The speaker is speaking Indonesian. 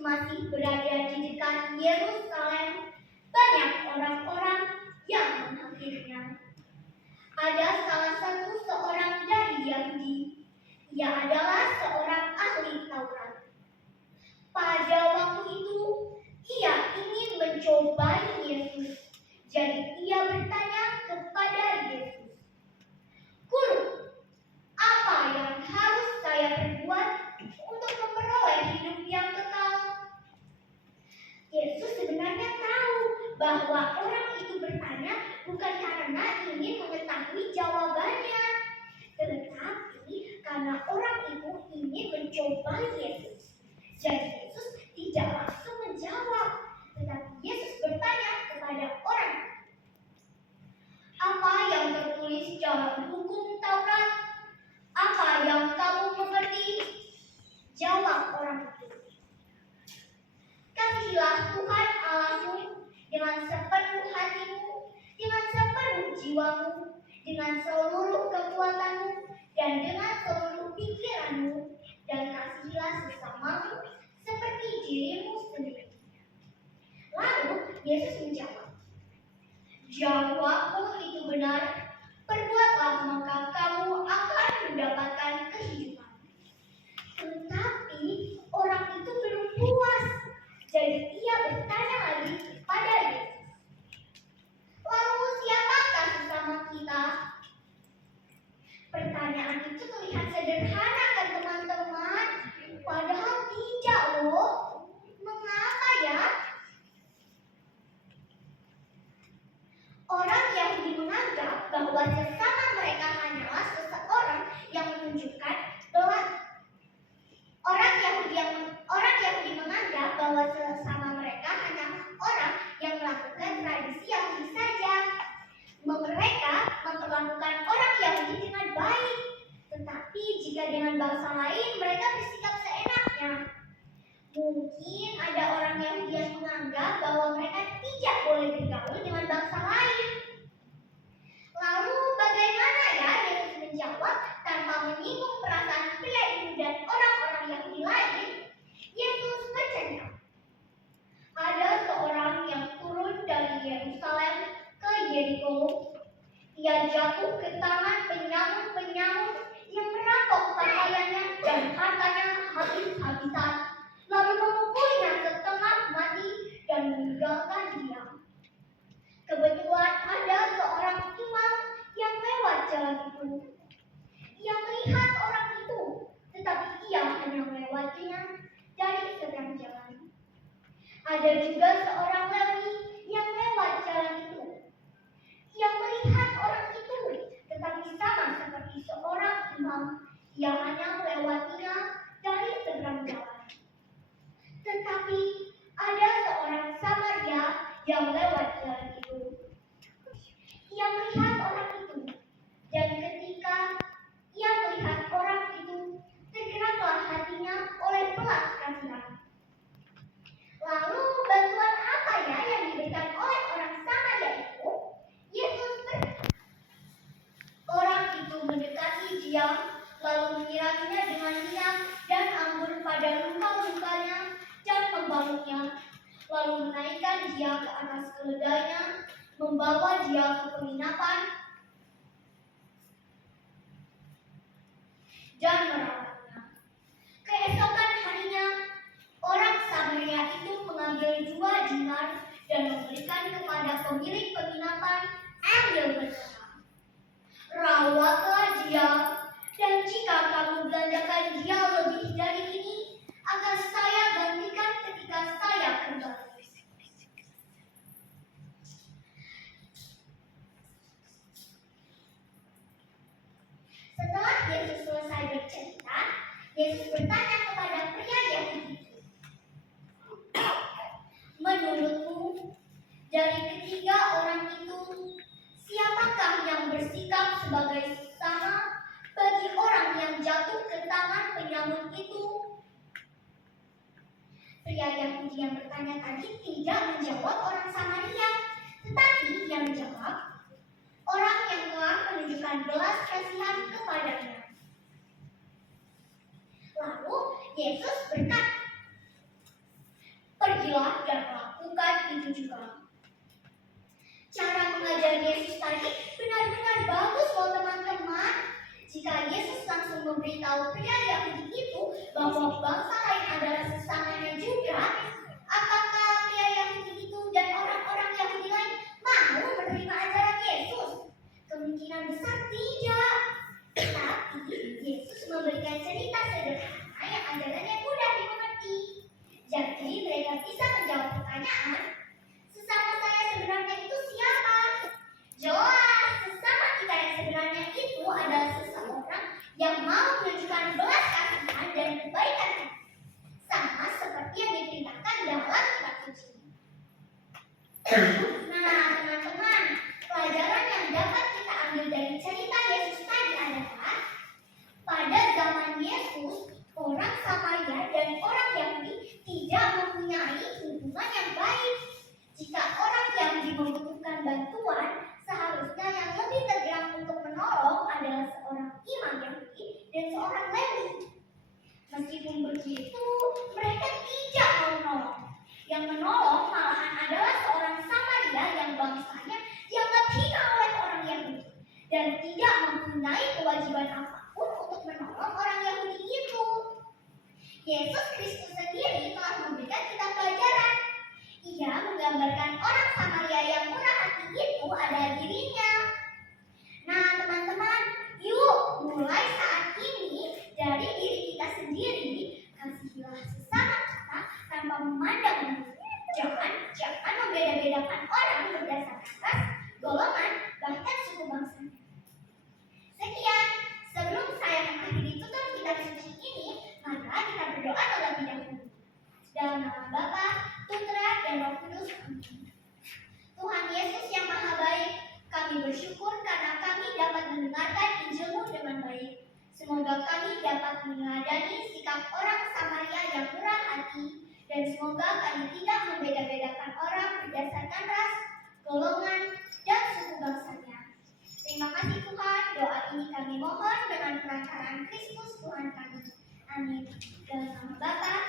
masih berada di dekat Yerusalem, banyak orang-orang yang menghampirinya. Ada salah satu seorang dari Yahudi. Ia adalah seorang ahli Taurat. Pada waktu itu, ia ingin mencobai Yesus. Jadi ia bertanya kepada Yesus, "Guru, apa yang harus saya perbuat untuk memperoleh hidup yang kekal?" Yesus sebenarnya tahu bahwa orang itu bertanya bukan karena ingin mengetahui jawabannya, tetapi karena orang itu ingin mencobai Yesus. Jadi Yesus tidak langsung menjawab, tetapi Yesus bertanya kepada orang, "Apa yang tertulis dalam hukum Taurat? Apa yang kamu mengerti?" Jawab orang itu, "Kasihilah Tuhan Allahmu dengan sepenuh hatimu, dengan sepenuh jiwamu, dengan seluruh kekuatanmu, dan dengan seluruh pikiranmu, dan kasihilah sesamamu seperti dirimu sendiri." Lalu Yesus menjawab, "Jawabmu itu benar, perbuatlah maka kamu akan mendapatkan kehidupan." Tetapi orang itu belum puas, jadi ia bertanya lagi kepada Yesus, "Lalu siapakah sesama kita?" Pertanyaan itu terlihat sederhana kan teman-teman? Padahal tidak loh. Mengapa ya? Orang Yahudi menganggap bahwa sesama mereka hanyalah seseorang yang menunjukkan bahwa orang Yahudi menganggap bahwa sesama mereka hanyalah orang yang melakukan tradisi Yahudi saja. Mereka memperlakukan orang Yahudi dengan baik, tetapi jika dengan bangsa lain mereka bersikap seenaknya. Mungkin ada orang Yahudi yang menganggap bahwa mereka tidak boleh bergaul dengan bangsa lain. Lalu bagaimana ya Yesus menjawab tanpa menyinggung perasaan pria itu dan orang-orang Yahudi lain? Yesus bercanda, "Ada seorang yang turun dari Yerusalem ke Yeriko. Ia jatuh ke tangan penyamun-penyamun yang merampok pakaiannya dan hartanya habis-habisan, lalu memukulinya setengah mati dan meninggalkan dia. Kebetulan ada seorang imam yang lewat jalan itu. Ia melihat orang itu, tetapi ia hanya melewatinya dari seberang jalan. Ada juga seorang Lewi yang lewat jalan itu. Ia melihat orang itu, tetapi sama seperti seorang imam, ia hanya melewatinya dari seberang jalan. Tetapi ada seorang Samaria yang lewat jalan itu. Ia melihat orang itu, dan ketika ia melihat orang itu, tergeraklah hatinya oleh belas kasihan. Lalu bantuan apa ya yang diberikan oleh orang Samaria itu? Yesus berkata, orang itu mendekati dia, lalu menyiraminya dengan minyak dan anggur pada luka-lukanya dan membalutnya, lalu menaikkan dia ke atas keledainya, membawa dia ke penginapan dan merawatnya. Keesokan harinya, orang Samaria itu mengambil 2 dinar dan memberikan kepada pemilik penginapan sambil berkata, "Rawatlah dia, dan jika kamu belanjakan dia lebih dari ini, akan saya gantikan ketika saya kembali." Setelah Yesus selesai bercerita, Yesus bertanya kepada pria Yahudi itu, "Menurutmu, dari ketiga orang itu, siapakah yang bersikap sebagai sama bagi orang yang jatuh ke tangan penyamun itu?" Pria Yahudi yang bertanya tadi tidak menjawab orang Samaria, tetapi ia menjawab orang yang telah menunjukkan belas kasihan kepadanya. Lalu Yesus berkata, pergilah dan lakukan itu juga. Cara mengajar Yesus tadi benar-benar bagus loh teman-teman. Jika Yesus langsung memberitahu pria Yahudi itu bahwa bangsa lain adalah sesamanya juga, apakah pria Yahudi itu dan orang-orang Yahudi lain mau menerima ajaran Yesus? Kemungkinan besar tidak. Tapi Yesus memberikan cerita sederhana yang ajarannya mudah dimengerti. Jadi mereka bisa menjawab pertanyaan, sesama saya sebenarnya itu siapa? Jelas, sesama kita yang sebenarnya itu adalah seseorang yang mau menunjukkan belas kasihan dan kebaikan hati, sama seperti yang diperintahkan dalam kitab suci. Nah, teman-teman, pelajaran yang dapat kita ambil dari cerita Yesus tadi adalah pada zaman Yesus, orang Samaria dan orang Yahudi tidak mempunyai hubungan yang baik. Jika orang Yahudi membutuhkan bantuan, seharusnya yang lebih tergerak untuk menolong adalah seorang imam Yahudi dan seorang Lewi. Meskipun begitu, mereka tidak mau menolong. Yang menolong malahan adalah seorang Samaria yang bangsanya dianggap hina oleh orang Yahudi dan tidak mempunyai kewajiban apapun untuk menolong orang Yahudi itu. Yesus Kristus sendiri telah memberikan kita pelajaran. Ia menggambarkan orang Samaria yang murah hati itu adalah dirinya. Nah, teman-teman, yuk mulai saat ini dari diri kita sendiri, kasihilah sesama kita tanpa memandang bulu. Jangan membeda-bedakan orang berdasarkan ras, golongan, bahkan suku bangsanya. Sekian, sebelum saya mengakhiri tutur kitab suci ini, maka kita berdoa terlebih dahulu. Dalam nama Bapa, Putra, dan Roh Kudus. Amin. Tuhan Yesus yang Maha Baik, kami bersyukur karena kami dapat mendengarkan Injil-Mu dengan baik. Semoga kami dapat meneladani sikap orang Samaria yang murah hati, dan semoga kami tidak membeda-bedakan orang berdasarkan ras, golongan, dan suku bangsanya. Terima kasih Tuhan, doa ini kami mohon dengan perantaraan Kristus Tuhan kami. Amin. Dalam nama Bapa,